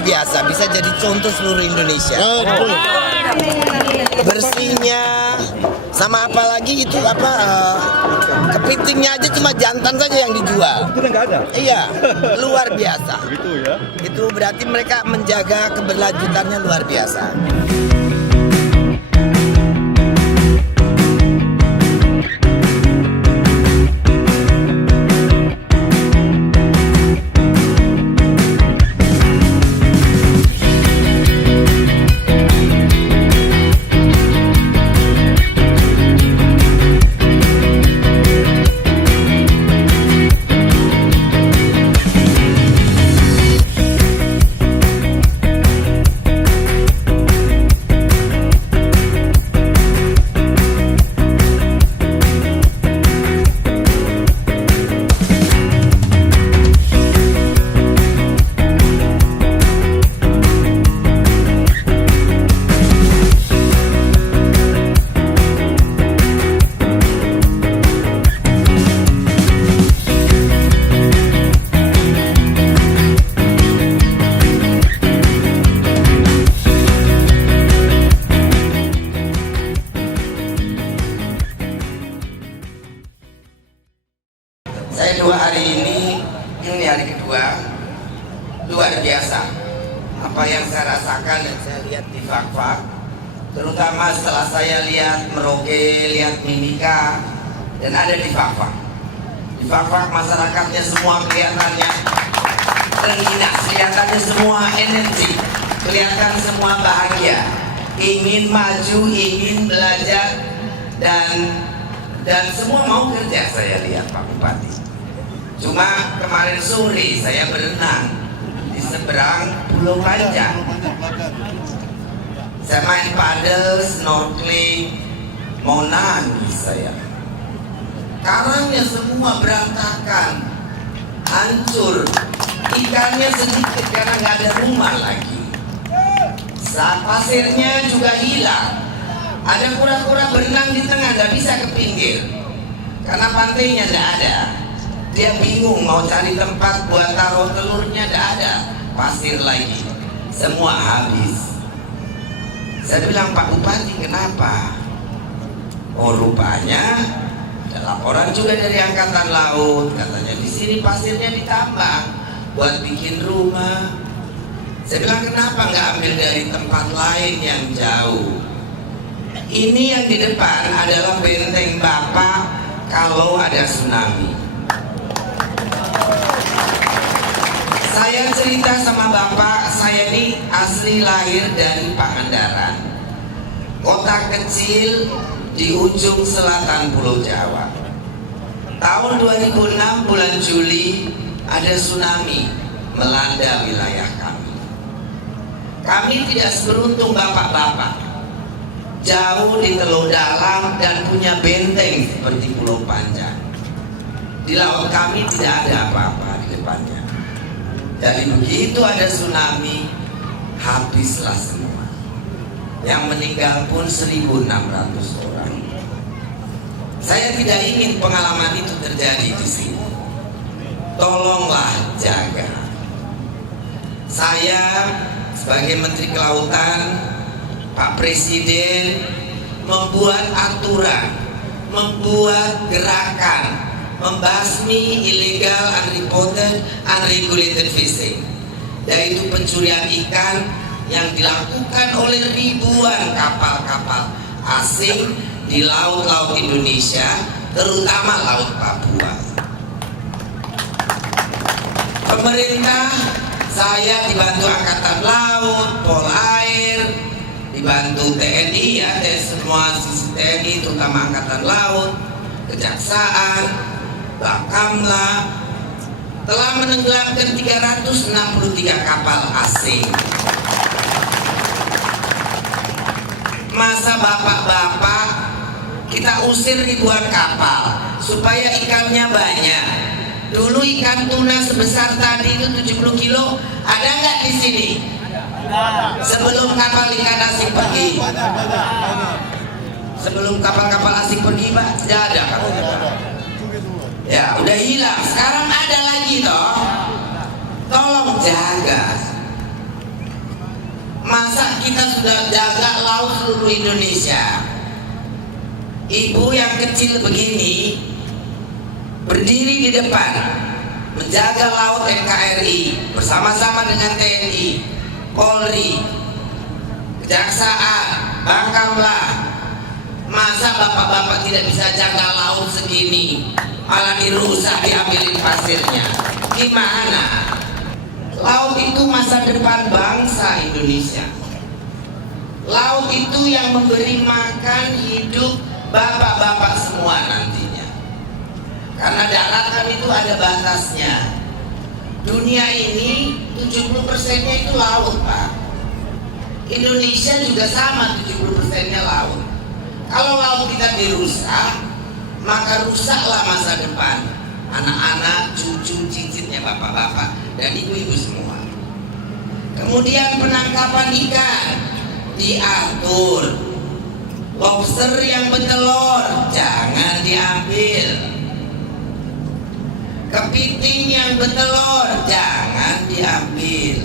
biasa, bisa jadi contoh seluruh Indonesia. Bersihnya, sama apalagi itu kepitingnya aja cuma jantan saja yang dijual. Itu nggak ada. Iya, luar biasa. Begitu ya. Itu berarti mereka menjaga keberlanjutannya luar biasa. Saya 2 hari ini hari kedua, luar biasa. Apa yang saya rasakan dan saya lihat di Fak-Fak, terutama setelah saya lihat Merauke, lihat Mimika, dan ada di Fak-Fak. Di Fak-Fak masyarakatnya semua kelihatannya terginas, kelihatannya semua energi, kelihatan semua bahagia, ingin maju, ingin belajar, dan semua mau kerja. Saya lihat Pak Bupati. Cuma kemarin sore saya berenang di seberang Pulau Panjang. Saya main paddle, snorkeling, mau nangis saya. Karangnya semua berantakan, hancur. Ikannya sedikit karena nggak ada rumah lagi. Saat pasirnya juga hilang. Ada kura-kura berenang di tengah, nggak bisa ke pinggir karena pantainya nggak ada. Dia bingung mau cari tempat buat taruh telurnya, nggak ada. Pasir lagi, semua habis. Saya bilang, Pak Bupati, kenapa? Oh, rupanya ada laporan juga dari Angkatan Laut, katanya di sini pasirnya ditambang buat bikin rumah. Saya bilang, kenapa nggak ambil dari tempat lain yang jauh? Ini yang di depan adalah benteng Bapak kalau ada tsunami. Saya cerita sama Bapak, saya ini asli lahir dari Pangandaran, kota kecil di ujung selatan Pulau Jawa. Tahun 2006 bulan Juli ada tsunami melanda wilayah kami. Kami tidak seberuntung bapak-bapak, jauh di Teluk Dalam dan punya benteng seperti Pulau Panjang. Di laut kami tidak ada apa-apa di depannya. Jadi begitu ada tsunami, habislah semua. Yang meninggal pun 1.600 orang. Saya tidak ingin pengalaman itu terjadi di sini. Tolonglah jaga. Saya sebagai Menteri Kelautan, Pak Presiden membuat aturan, membuat gerakan membasmi illegal, unreported, unregulated fishing, yaitu pencurian ikan yang dilakukan oleh ribuan kapal-kapal asing di laut-laut Indonesia, terutama Laut Papua. Pemerintah, saya dibantu Angkatan Laut, Polair, dibantu TNI ya, dan semua sisi TNI, terutama Angkatan Laut, Kejaksaan, Bakamla, telah menenggelamkan 363 kapal asing. Masa bapak-bapak kita usir ribuan kapal supaya ikannya banyak. Dulu ikan tuna sebesar tadi itu 70 kilo, ada nggak di sini? Sebelum kapal ikan asing pergi. Sebelum kapal-kapal asing pergi, Pak, tidak ada katanya. Ya, udah hilang. Sekarang ada lagi toh. Tolong jaga. Masa kita sudah jaga laut seluruh Indonesia? Ibu yang kecil begini berdiri di depan menjaga laut NKRI bersama-sama dengan TNI, Polri, Kejaksaan, Bakamla. Masa bapak-bapak tidak bisa jaga laut segini, malah dirusak, diambilin pasirnya? Gimana? Laut itu masa depan bangsa Indonesia. Laut itu yang memberi makan hidup bapak-bapak semua nantinya. Karena daratan itu ada batasnya. Dunia ini 70%-nya itu laut, Pak. Indonesia juga sama, 70%-nya laut. Kalau laut kita dirusak, maka rusaklah masa depan anak-anak, cucu, cicitnya bapak-bapak dan ibu-ibu semua. Kemudian penangkapan ikan diatur. Lobster yang bertelur jangan diambil. Kepiting yang bertelur jangan diambil.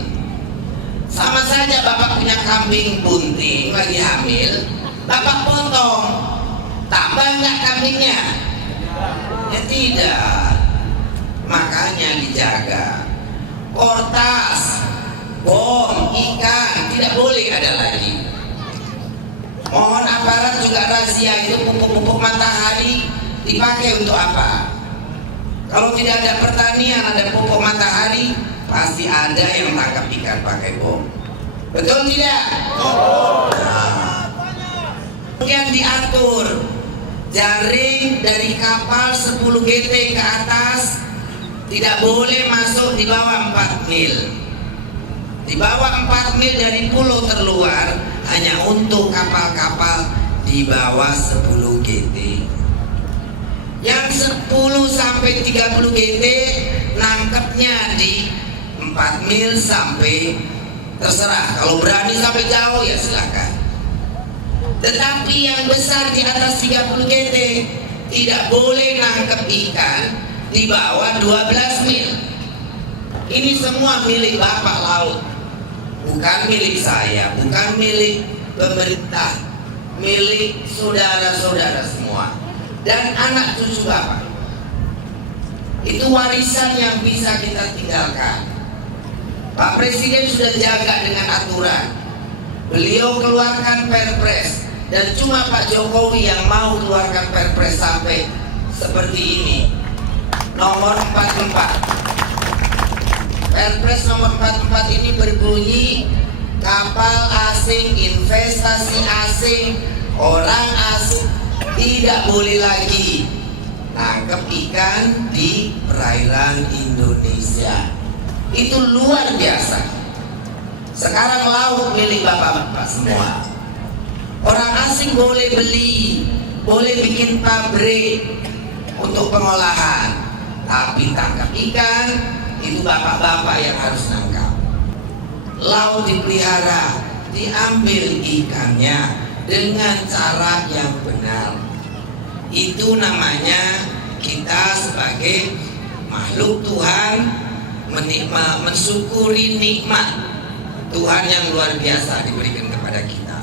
Sama saja bapak punya kambing bunting lagi hamil, bapak potong, tambah nggak kambingnya? Ya tidak. Makanya dijaga. Kortas, bom, ikan tidak boleh ada lagi. Mohon aparat juga razia itu pupuk-pupuk matahari dipakai untuk apa? Kalau tidak ada pertanian, ada pupuk matahari, pasti ada yang tangkap ikan pakai bom. Betul tidak? Nah. Kemudian diatur jaring dari kapal 10 GT ke atas tidak boleh masuk di bawah 4 mil. Di bawah 4 mil dari pulau terluar hanya untuk kapal-kapal di bawah 10 GT. Yang 10 sampai 30 GT nangkepnya di 4 mil sampai, terserah. Kalau berani sampai jauh ya silakan. Tetapi yang besar di atas 30 GT tidak boleh nangkep ikan di bawah 12 mil. Ini semua milik bapak laut, bukan milik saya, bukan milik pemerintah, milik saudara-saudara semua dan anak cucu bapak. Itu warisan yang bisa kita tinggalkan. Pak Presiden sudah jaga dengan aturan. Beliau keluarkan Perpres dan cuma Pak Jokowi yang mau keluarkan Perpres sampai seperti ini. Nomor 44. Perpres nomor 44 ini berbunyi kapal asing, investasi asing, orang asing tidak boleh lagi nangkep ikan di perairan Indonesia. Itu luar biasa. Sekarang laut milik bapak-bapak semua. Orang asing boleh beli, boleh bikin pabrik untuk pengolahan, tapi tangkap ikan itu bapak-bapak yang harus nangkap. Laut dipelihara, diambil ikannya dengan cara yang benar. Itu namanya kita sebagai makhluk Tuhan mensyukuri nikmat Tuhan yang luar biasa diberikan kepada kita.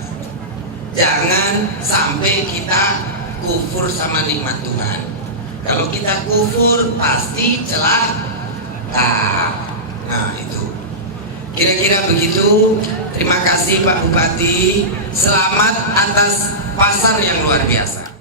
Jangan sampai kita kufur sama nikmat Tuhan. Kalau kita kufur pasti celaka. Nah itu kira-kira begitu. Terima kasih Pak Bupati. Selamat atas pasar yang luar biasa.